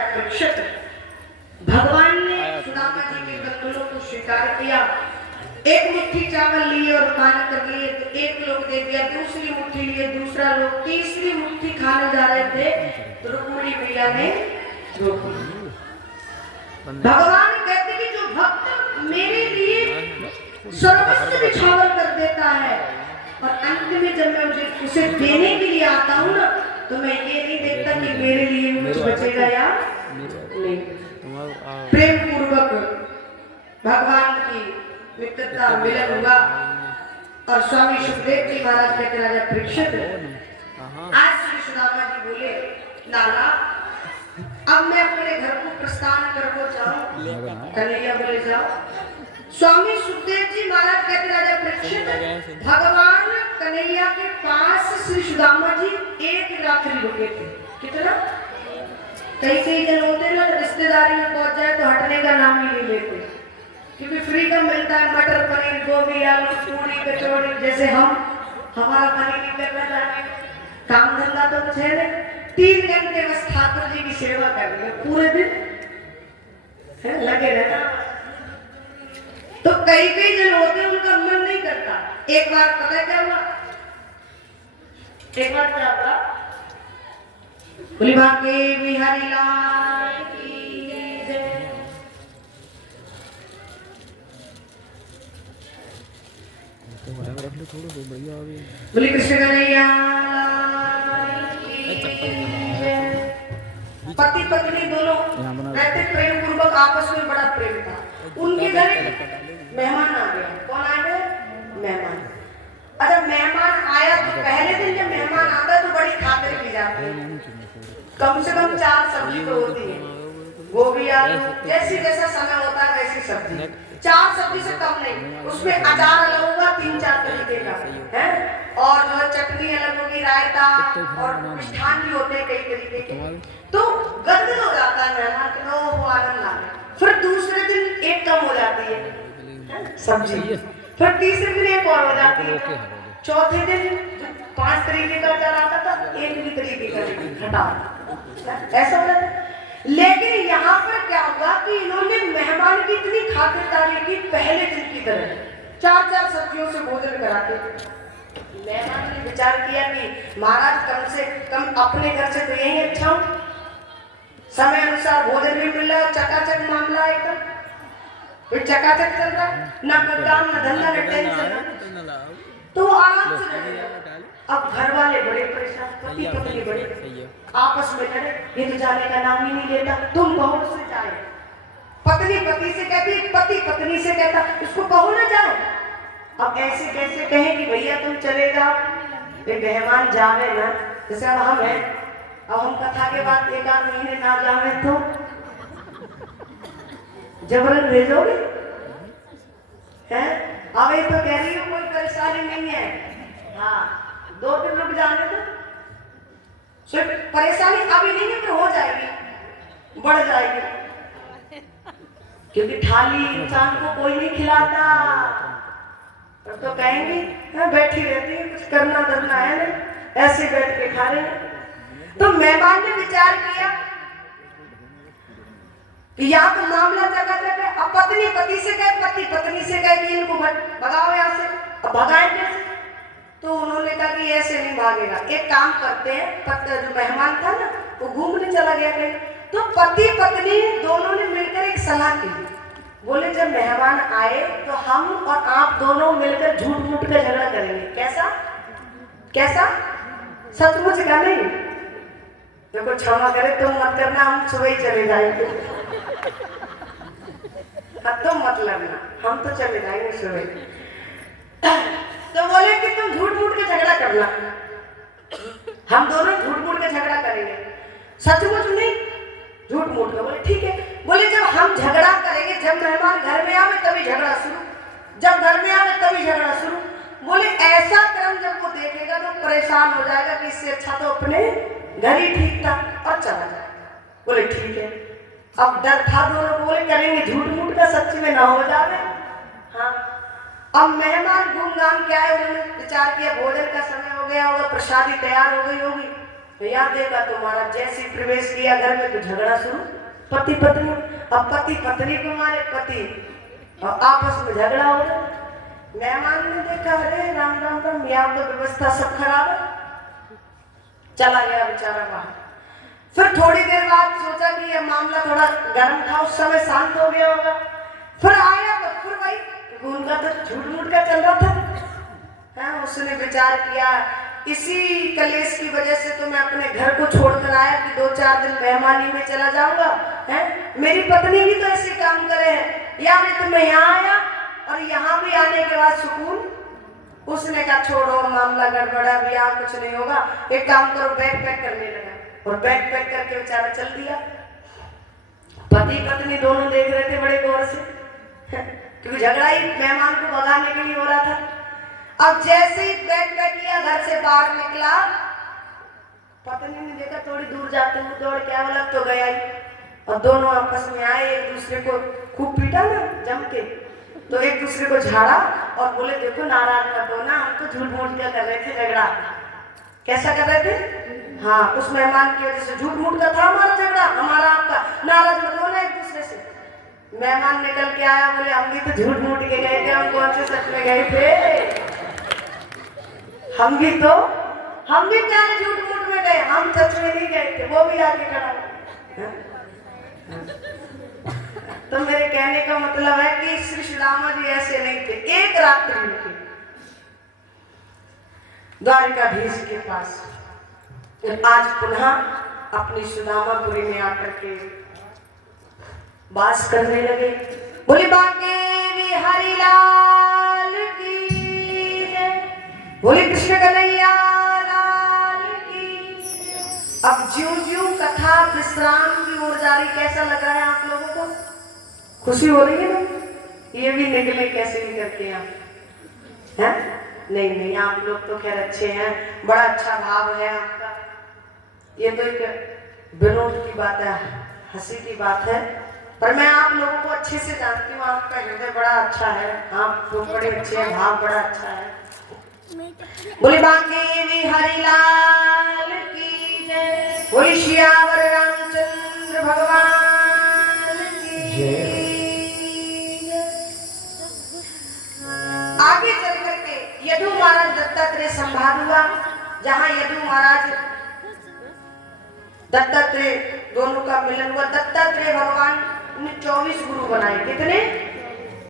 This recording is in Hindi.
परीक्षित भगवान ने सुदामा जी के कंदों को स्वीकार किया। एक मुट्ठी चावल लिए और पान कर लिए तो एक लोग दे दिया, दूसरी मुट्ठी लिए दूसरा लोग, तीसरी मुट्ठी खाने जा रहे थे तो रुक्मिणी मैया ने रोक लिया। भगवान कहते कि जो भक्त मेरे लिए सर्वस्व निछावर कर देता है और अंत में जब मैं उसे देने के लिए आता हूँ ना तो मैं ये नहीं देखता कि मेरे लिए कुछ बचेगा या नहीं। प्रेम पूर्वक भगवान की मित्रता मिलन हुआ और स्वामी सुखदेव जी महाराज कहते राजा परीक्षित आज श्री सुदामा जी बोले लाला अब मैं अपने घर को प्रस्थान करको जाऊं। कन्हैया बोले जाओ। स्वामी सुखदेव जी महाराज कहते राजा परीक्षित भगवान कन्हैया के पास श्री सुदामा जी एक रात्रि रुके थे। कितना कई कई जन होते ना रिश्तेदारी में पहुंच जाए तो हटने का नाम ही नहीं लेते क्योंकि फ्री का मिलता है मटर पनीर गोभी आलू पूरी कचौड़ी। जैसे हमारा पनीर नहीं करना चाहते काम धंधा तो कुछ है नहीं, 3 घंटे बस ठाकुर जी की सेवा करनी पूरे दिन है लगे रहना। तो कई कई जन होते हैं उनका मन नहीं करता। एक बार पता क्या हुआ, एक बार क्या हुआ बोली भागे बिहारी लाल की जय। बोली कृष्ण कन्हैया पति पत्नी दोनों रहते प्रेम पूर्वक आपस में बड़ा प्रेम था। उनके घर मेहमान आ गया। कौन आ गया? मेहमान। अच्छा मेहमान आया तो पहले दिन जब मेहमान आता है तो बड़ी खातिर की जाती है। कम से कम 4 सब्जी तो होती है, गोभी आलू जैसी जैसा समय होता है वैसी सब्जी। 4 सब्जी से कम नहीं, उसमें अचार अलग होगा 3-4 तरीके का है और जो है चटनी अलग होगी, रायता और मिष्ठान भी होते हैं कई तरीके के। तो गदगद हो जाता है मेहमान के वो आनंद लाने। फिर दूसरे दिन एक कम हो जाती है सब्जी, फिर तीसरे दिन एक और हो जाती है, चौथे दिन 5 तरीके का अचार आता था एक भी तरीके का हटा ऐसा हो जाता। लेकिन यहाँ पर क्या हुआ कि इन्होंने मेहमान की इतनी खातिरदारी की पहले दिन की तरह 4-4 सब्जियों से भोजन कराते। मेहमान ने विचार किया कि महाराज कम से कम अपने घर से तो यही अच्छा हो, समय अनुसार भोजन भी मिल रहा है, चकाचक मामला एकदम फिर चकाचक चल रहा है, ना कोई काम ना धंधा ना टेंशन, तो आराम से रहेगा। अब घर वाले बड़े परेशान, पति पत्नी बड़े आपस में लड़े, ये तो जाने का नाम ही नहीं लेता, तुम कहो से जाए। पत्नी पति से कहती, पति पत्नी से कहता इसको कहो ना जाओ। अब ऐसे कैसे कहे कि भैया तुम चले जाओ, मेहमान जावे ना, जैसे अब हम हैं, अब हम कथा के बाद 1-8 महीने ना जावे तो जबरन भेजोगे हैं? अब ये तो कह रही हो कोई परेशानी नहीं है, हाँ 2 दिन रुक जाने दो, सिर्फ परेशानी अभी नहीं है, हो जाएगी, बढ़ जाएगी, क्योंकि थाली इंसान को कोई नहीं खिलाता। तो कहेंगे बैठी रहती है, कुछ करना धरना है नहीं, ऐसे बैठ के खा रहे हैं। तो मेहमान ने विचार किया कि यहाँ तो मामला जगह जगह, अब पत्नी पति से कहे, पति पत्नी से कहे कि इनको भगाओ यहाँ से, अब भगाए कैसे? तो उन्होंने कहा कि ऐसे नहीं भागेगा, एक काम करते हैं, जो मेहमान था ना वो घूमने चला गया कहीं, तो पति पत्नी दोनों ने मिलकर एक सलाह की। बोले जब मेहमान आए तो हम और आप दोनों मिलकर झूठ मूठ का झगड़ा करेंगे। कैसा कैसा? सचमुच का नहीं, देखो क्षमा करे तुम मत करना, हम सुबह ही चले जाएंगे। तुम मत लड़ना, हम तो चले जाएंगे सुबह। तो बोले कि तुम झूठ मूठ के झगड़ा करना, हम दोनों झूठ मूठ के झगड़ा करेंगे, सचमुच नहीं झूठ मूठ का। बोले ठीक है। बोले जब हम झगड़ा करेंगे, जब मेहमान घर में आवे तभी झगड़ा शुरू, जब घर में आवे तभी झगड़ा शुरू। बोले ऐसा क्रम जब वो देखेगा तो परेशान हो जाएगा कि इससे अच्छा तो अपने घर ही ठीक था और चला जाएगा। बोले ठीक है। अब डर था दोनों, बोले करेंगे झूठ मूठ का, सच में ना हो जावे। हाँ अब मेहमान घूम घाम के आए, उन्होंने विचार किया भोजन का समय हो गया होगा, प्रसादी तैयार हो गई होगी, यहाँ देखा तो महाराज जैसे ही प्रवेश किया घर में तो झगड़ा शुरू, पति पत्नी। अब पति पत्नी को मारे, पति और आपस में झगड़ा हो रहा। मेहमान ने देखा, अरे राम राम राम, यहाँ तो व्यवस्था सब खराब है, चला गया बेचारा बाहर। फिर थोड़ी देर बाद सोचा कि यह मामला थोड़ा गर्म था, उस समय शांत हो गया होगा। फिर आया तो फिर भाई उनका तो झूठ मूठ का चल रहा था। है उसने विचार किया, इसी कलेश की वजह से तो मैं अपने घर को छोड़कर आया कि 2-4 दिन मेहमानी में चला जाऊंगा। है मेरी पत्नी भी तो ऐसे काम करे है, या नहीं तो मैं यहाँ आया और यहाँ भी आने के बाद सुकून। उसने कहा छोड़ो मामला गड़बड़ा, अब यहाँ कुछ नहीं होगा, एक काम करो, बैग पैक करने लगा और बैग पैक करके बेचारा चल दिया। पति पत्नी दोनों देख रहे थे बड़े गौर से, क्योंकि झगड़ा ही मेहमान को भगाने के लिए हो रहा था। अब जैसे ही बैग पैक किया, घर से बाहर निकला, पत्नी ने देखा थोड़ी दूर जाते हुए दौड़ के बोला तो गया ही, और दोनों आपस में आए, एक दूसरे को खूब पीटा ना जम के, तो एक दूसरे को झाड़ा और बोले देखो नाराज मत हो ना, हम तो झूठ मूठ क्या कर रहे थे, झगड़ा कैसा कर रहे थे। हाँ उस मेहमान की वजह से झूठ मूठ का था हमारा झगड़ा, हमारा आपका, नाराज मत हो ना एक दूसरे से। मेहमान निकल के आया, बोले हम भी तो झूठ मूठ के गए थे, हम कौन से सच में गए थे, हम भी प्यारे झूठ मूठ में गए, हम सच में नहीं गए थे, वो भी आगे खड़ा। तो मेरे कहने का मतलब है कि श्री सुदामा जी ऐसे नहीं थे। एक रात्रि रुके द्वारिकाधीश के पास, आज पुनः अपनी सुदामापुरी में आकर के वास करने लगे। बोले बाके बिहारी लाल की जय, बोले कृष्ण कन्हैया लाल की। अब ज्यों ज्यों कथा विश्राम की ओर जा रही, कैसा लग रहा है आप लोगों को? खुशी हो रही है ना? ये भी निकले कैसे निकल के यहाँ है? नहीं आप लोग तो खैर अच्छे हैं, बड़ा अच्छा भाव है आपका। ये तो एक विनोद की बात है, हंसी की बात है, पर मैं आप लोगों को अच्छे से जानती हूँ, आपका हृदय बड़ा अच्छा है, आप लोग बड़े अच्छे हैं, भाव बड़ा अच्छा है। बोले बांके बिहारी लाल की जय, बोले सियावर रामचंद्र भगवान की जय। आगे चल करके यदु महाराज दत्तात्रेय संवाद हुआ, जहाँ यदु महाराज दत्तात्रेय दोनों का मिलन हुआ। दत्तात्रेय भगवान ने 24 गुरु बनाए, कितने?